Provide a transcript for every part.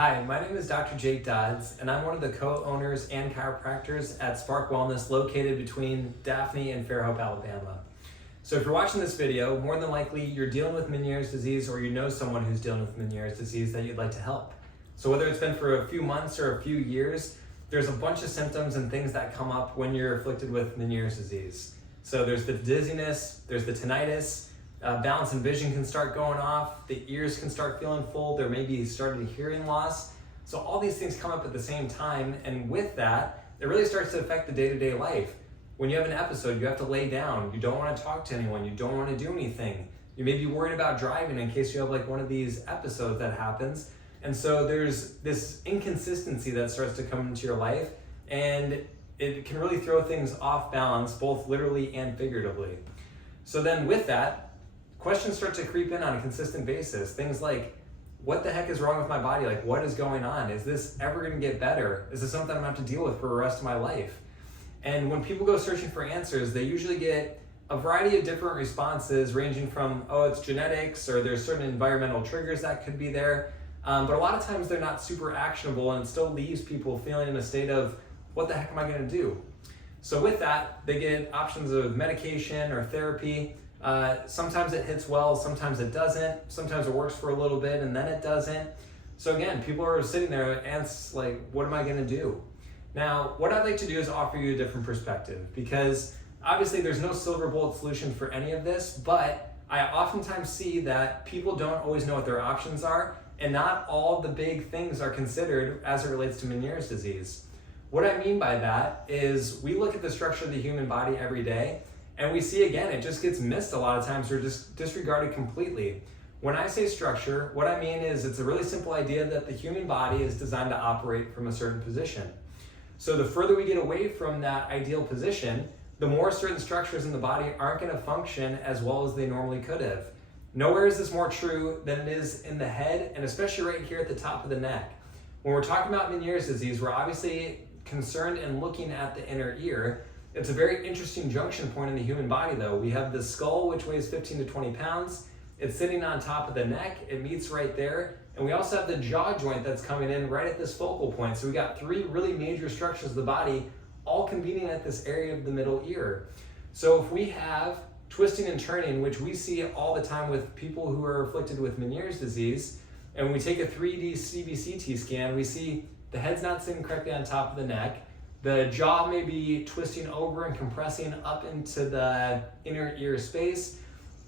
Hi, my name is Dr. Jake Dodds, and I'm one of the co-owners and chiropractors at Spark Wellness located between Daphne and Fairhope, Alabama. So if you're watching this video, more than likely you're dealing with Meniere's disease or you know someone who's dealing with Meniere's disease that you'd like to help. So whether it's been for a few months or a few years, there's a bunch of symptoms and things that come up when you're afflicted with Meniere's disease. So there's the dizziness, there's the tinnitus, balance and vision can start going off, the ears can start feeling full, there may be started hearing loss. So all these things come up at the same time, and with that, it really starts to affect the day-to-day life. When you have an episode, you have to lay down, you don't want to talk to anyone, you don't want to do anything. You may be worried about driving in case you have like one of these episodes that happens. And so there's this inconsistency that starts to come into your life, and it can really throw things off balance, both literally and figuratively. So then with that, questions start to creep in on a consistent basis. Things like, what the heck is wrong with my body? Like, what is going on? Is this ever gonna get better? Is this something I'm gonna have to deal with for the rest of my life? And when people go searching for answers, they usually get a variety of different responses ranging from, oh, it's genetics, or there's certain environmental triggers that could be there. But a lot of times they're not super actionable, and it still leaves people feeling in a state of, what the heck am I gonna do? So with that, they get options of medication or therapy. Sometimes it hits well, sometimes it doesn't. Sometimes it works for a little bit and then it doesn't. So again, people are sitting there and it's like, what am I gonna do? Now, what I'd like to do is offer you a different perspective, because obviously there's no silver bullet solution for any of this, but I oftentimes see that people don't always know what their options are, and not all the big things are considered as it relates to Meniere's disease. What I mean by that is we look at the structure of the human body every day, and we see, again, it just gets missed a lot of times or just disregarded completely. When I say structure, what I mean is it's a really simple idea that the human body is designed to operate from a certain position. So the further we get away from that ideal position, the more certain structures in the body aren't gonna function as well as they normally could have. Nowhere is this more true than it is in the head, and especially right here at the top of the neck. When we're talking about Meniere's disease, we're obviously concerned and looking at the inner ear. It's a very interesting junction point in the human body though. We have the skull, which weighs 15 to 20 pounds. It's sitting on top of the neck. It meets right there. And we also have the jaw joint that's coming in right at this focal point. So we got three really major structures of the body all convening at this area of the middle ear. So if we have twisting and turning, which we see all the time with people who are afflicted with Meniere's disease, and when we take a 3D CBCT scan, we see the head's not sitting correctly on top of the neck. The jaw may be twisting over and compressing up into the inner ear space.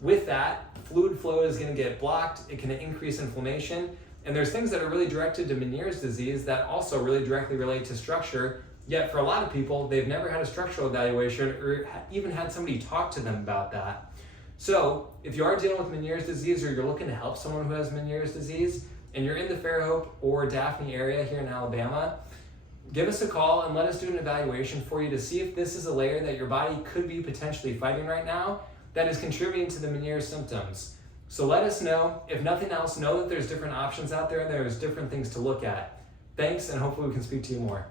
With that, fluid flow is going to get blocked. It can increase inflammation. And there's things that are really directed to Meniere's disease that also really directly relate to structure. Yet for a lot of people, they've never had a structural evaluation or even had somebody talk to them about that. So if you are dealing with Meniere's disease, or you're looking to help someone who has Meniere's disease, and you're in the Fairhope or Daphne area here in Alabama, give us a call and let us do an evaluation for you to see if this is a layer that your body could be potentially fighting right now that is contributing to the Meniere's symptoms. So let us know. If nothing else, know that there's different options out there and there's different things to look at. Thanks, and hopefully we can speak to you more.